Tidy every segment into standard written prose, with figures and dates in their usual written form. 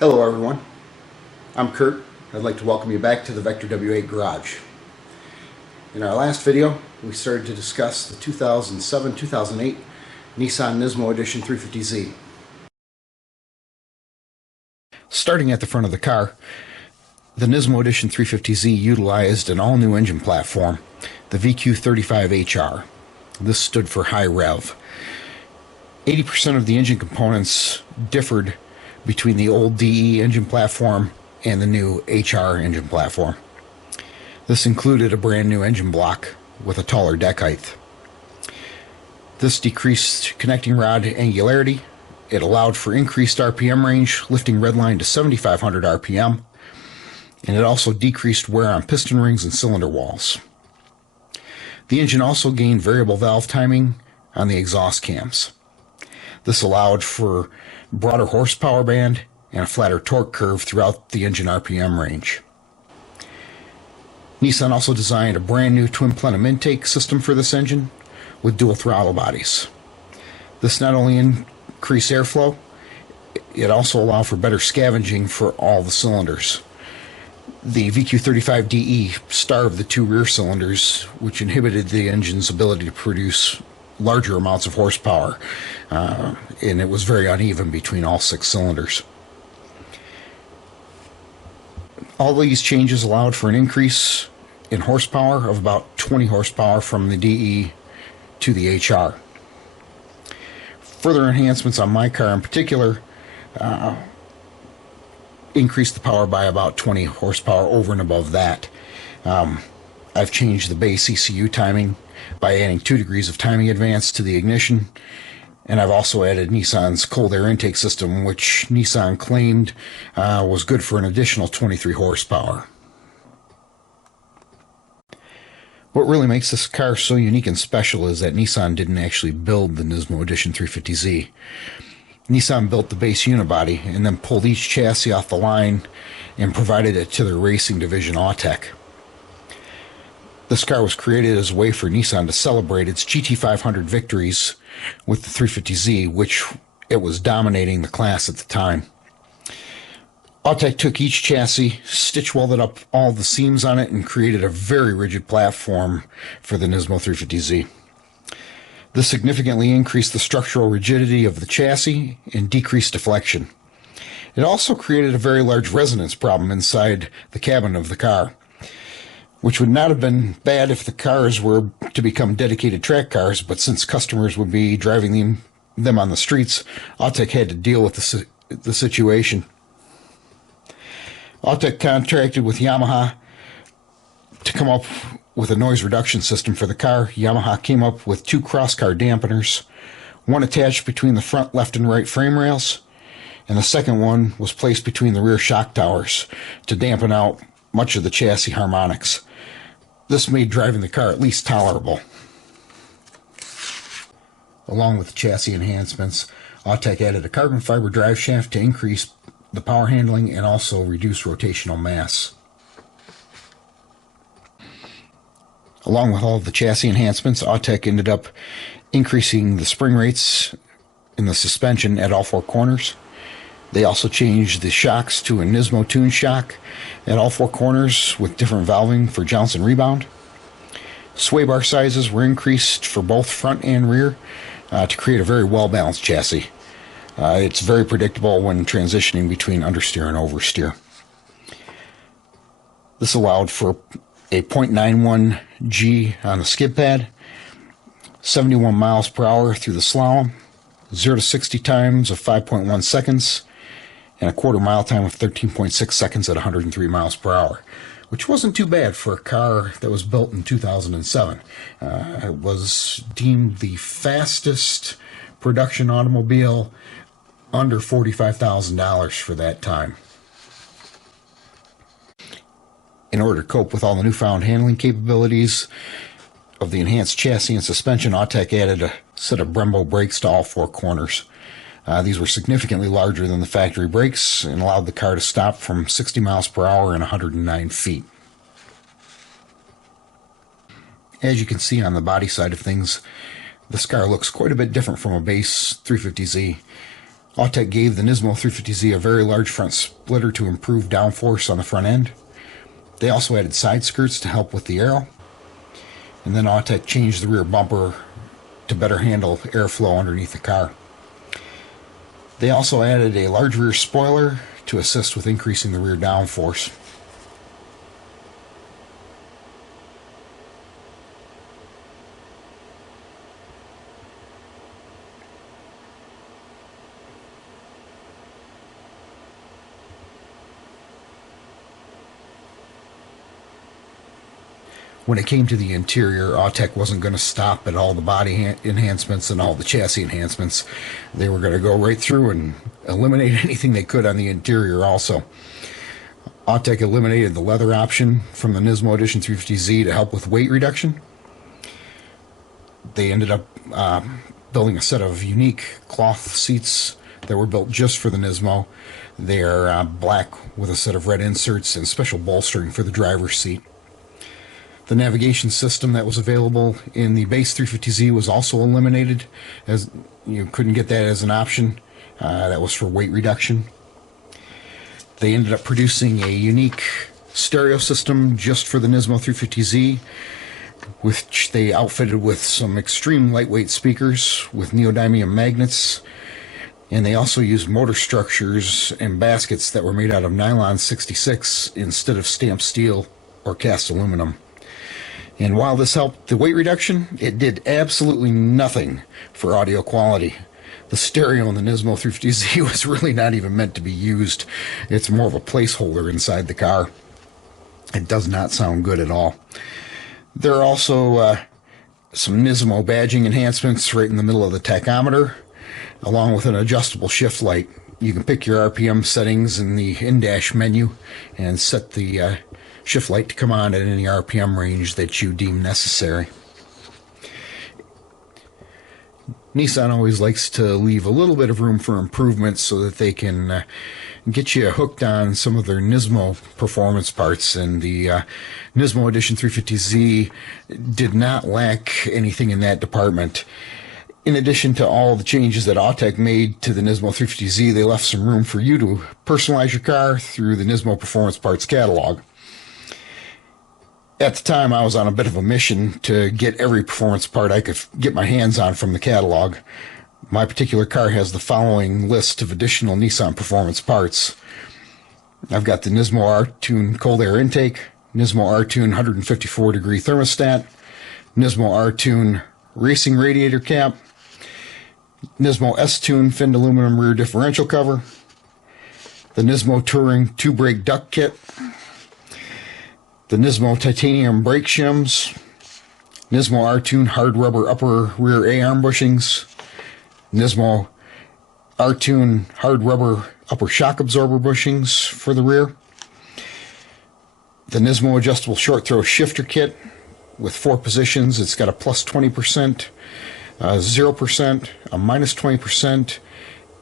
Hello everyone, I'm Kurt. I'd like to welcome you back to the Vector W8 Garage. In our last video, we started to discuss the 2007-2008 Nissan Nismo Edition 350Z. Starting at the front of the car, the Nismo Edition 350Z utilized an all-new engine platform, the VQ35HR. This stood for high rev. 80% of the engine components differed between the old DE engine platform and the new HR engine platform. This included a brand new engine block with a taller deck height. This decreased connecting rod angularity. It allowed for increased RPM range, lifting redline to 7,500 RPM, and it also decreased wear on piston rings and cylinder walls. The engine also gained variable valve timing on the exhaust cams. This allowed for broader horsepower band and a flatter torque curve throughout the engine RPM range. Nissan also designed a brand new twin plenum intake system for this engine with dual throttle bodies. This not only increased airflow, it also allowed for better scavenging for all the cylinders. The VQ35DE starved the two rear cylinders, which inhibited the engine's ability to produce larger amounts of horsepower, and it was very uneven between all 6 cylinders. All these changes allowed for an increase in horsepower of about 20 horsepower from the DE to the HR. Further enhancements on my car in particular increased the power by about 20 horsepower over and above that. I've changed the base ECU timing by adding 2 degrees of timing advance to the ignition, and I've also added Nissan's cold air intake system, which Nissan claimed was good for an additional 23 horsepower. What really makes this car so unique and special is that Nissan didn't actually build the Nismo Edition 350Z. Nissan built the base unibody and then pulled each chassis off the line and provided it to their racing division Autech. This car was created as a way for Nissan to celebrate its GT500 victories with the 350Z, which it was dominating the class at the time. Autech took each chassis, stitch welded up all the seams on it, and created a very rigid platform for the Nismo 350Z. This significantly increased the structural rigidity of the chassis and decreased deflection. It also created a very large resonance problem inside the cabin of the car, which would not have been bad if the cars were to become dedicated track cars, but since customers would be driving them on the streets, Autech had to deal with the situation. Autech contracted with Yamaha to come up with a noise reduction system for the car. Yamaha came up with 2 cross-car dampeners, one attached between the front left and right frame rails, and the second one was placed between the rear shock towers to dampen out much of the chassis harmonics. This made driving the car at least tolerable. Along with the chassis enhancements, Autech added a carbon fiber drive shaft to increase the power handling and also reduce rotational mass. Along with all of the chassis enhancements, Autech ended up increasing the spring rates in the suspension at all 4 corners. They also changed the shocks to a Nismo Tune shock at all 4 corners with different valving for jounce and rebound. Sway bar sizes were increased for both front and rear to create a very well-balanced chassis. It's very predictable when transitioning between understeer and oversteer. This allowed for a 0.91 G on the skid pad, 71 miles per hour through the slalom, 0 to 60 times of 5.1 seconds, and a quarter mile time of 13.6 seconds at 103 miles per hour, which wasn't too bad for a car that was built in 2007. It was deemed the fastest production automobile under $45,000 for that time. In order to cope with all the newfound handling capabilities of the enhanced chassis and suspension, Autech added a set of Brembo brakes to all 4 corners. These were significantly larger than the factory brakes and allowed the car to stop from 60 miles per hour and 109 feet. As you can see on the body side of things, this car looks quite a bit different from a base 350Z. Autech gave the Nismo 350Z a very large front splitter to improve downforce on the front end. They also added side skirts to help with the aero. And then Autech changed the rear bumper to better handle airflow underneath the car. They also added a large rear spoiler to assist with increasing the rear downforce. When it came to the interior, Autech wasn't going to stop at all the body enhancements and all the chassis enhancements. They were going to go right through and eliminate anything they could on the interior also. Autech eliminated the leather option from the Nismo Edition 350Z to help with weight reduction. They ended up building a set of unique cloth seats that were built just for the Nismo. They are black with a set of red inserts and special bolstering for the driver's seat. The navigation system that was available in the base 350Z was also eliminated, as you couldn't get that as an option. That was for weight reduction. They ended up producing a unique stereo system just for the Nismo 350Z, which they outfitted with some extreme lightweight speakers with neodymium magnets, and they also used motor structures and baskets that were made out of nylon 66 instead of stamped steel or cast aluminum. And while this helped the weight reduction, it did absolutely nothing for audio quality. The stereo in the Nismo 350Z was really not even meant to be used. It's more of a placeholder inside the car. It does not sound good at all. There are also some Nismo badging enhancements right in the middle of the tachometer, along with an adjustable shift light. You can pick your RPM settings in the in-dash menu and set the shift light to come on at any RPM range that you deem necessary. Nissan always likes to leave a little bit of room for improvement so that they can get you hooked on some of their Nismo performance parts, and the Nismo Edition 350Z did not lack anything in that department. In addition to all the changes that Autech made to the Nismo 350Z, they left some room for you to personalize your car through the Nismo Performance Parts catalog. At the time, I was on a bit of a mission to get every performance part I could get my hands on from the catalog. My particular car has the following list of additional Nissan performance parts. I've got the Nismo R-Tune cold air intake, Nismo R-Tune 154 degree thermostat, Nismo R-Tune racing radiator cap, Nismo S-Tune finned aluminum rear differential cover, the Nismo Touring 2-brake duct kit, the Nismo titanium brake shims, Nismo R-Tune hard rubber upper rear A-arm bushings, Nismo R-Tune hard rubber upper shock absorber bushings for the rear, the Nismo adjustable short throw shifter kit with 4 positions. It's got a plus 20%, 0%, a minus 20%,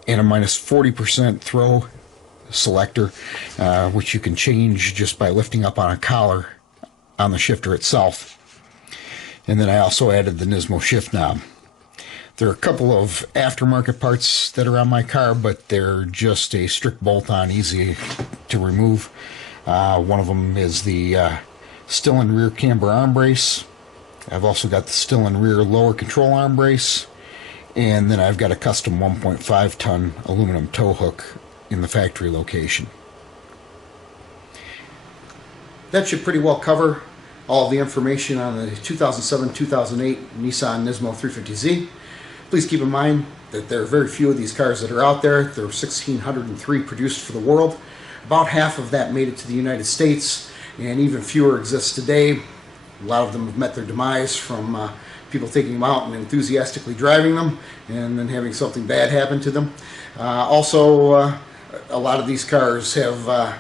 and a minus 40% throw selector, which you can change just by lifting up on a collar on the shifter itself. And then I also added the Nismo shift knob. There are a couple of aftermarket parts that are on my car, but they're just a strict bolt-on, easy to remove. One of them is the still and rear camber arm brace. I've also got the still and rear lower control arm brace, and then I've got a custom 1.5 ton aluminum tow hook in the factory location. That should pretty well cover all of the information on the 2007-2008 Nissan Nismo 350Z. Please keep in mind that there are very few of these cars that are out there. There are 1,603 produced for the world. About half of that made it to the United States, and even fewer exist today. A lot of them have met their demise from people taking them out and enthusiastically driving them and then having something bad happen to them. A lot of these cars have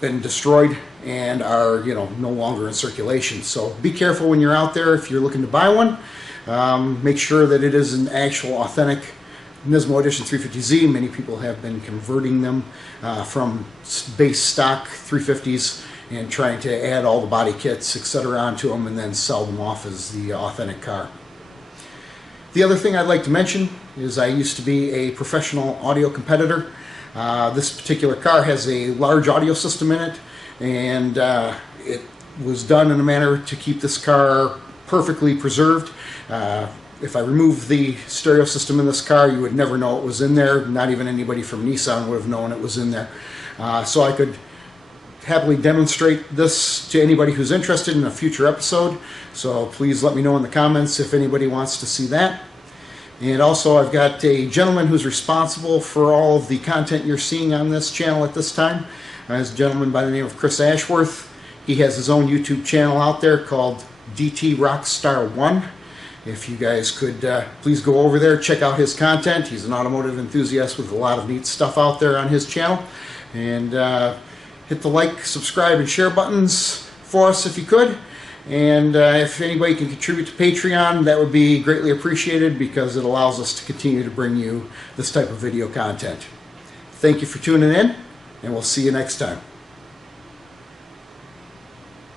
been destroyed and are, no longer in circulation. So be careful when you're out there if you're looking to buy one. Make sure that it is an actual authentic Nismo Edition 350Z. Many people have been converting them from base stock 350s and trying to add all the body kits, etc. onto them and then sell them off as the authentic car. The other thing I'd like to mention is I used to be a professional audio competitor. This particular car has a large audio system in it, and it was done in a manner to keep this car perfectly preserved. If I removed the stereo system in this car, you would never know it was in there. Not even anybody from Nissan would have known it was in there. So I could happily demonstrate this to anybody who's interested in a future episode. So please let me know in the comments if anybody wants to see that. And also, I've got a gentleman who's responsible for all of the content you're seeing on this channel at this time. It's a gentleman by the name of Chris Ashworth. He has his own YouTube channel out there called DT Rockstar 1. If you guys could please go over there, check out his content. He's an automotive enthusiast with a lot of neat stuff out there on his channel. And hit the like, subscribe, and share buttons for us if you could. And if anybody can contribute to Patreon, that would be greatly appreciated, because it allows us to continue to bring you this type of video content. Thank you for tuning in, and we'll see you next time.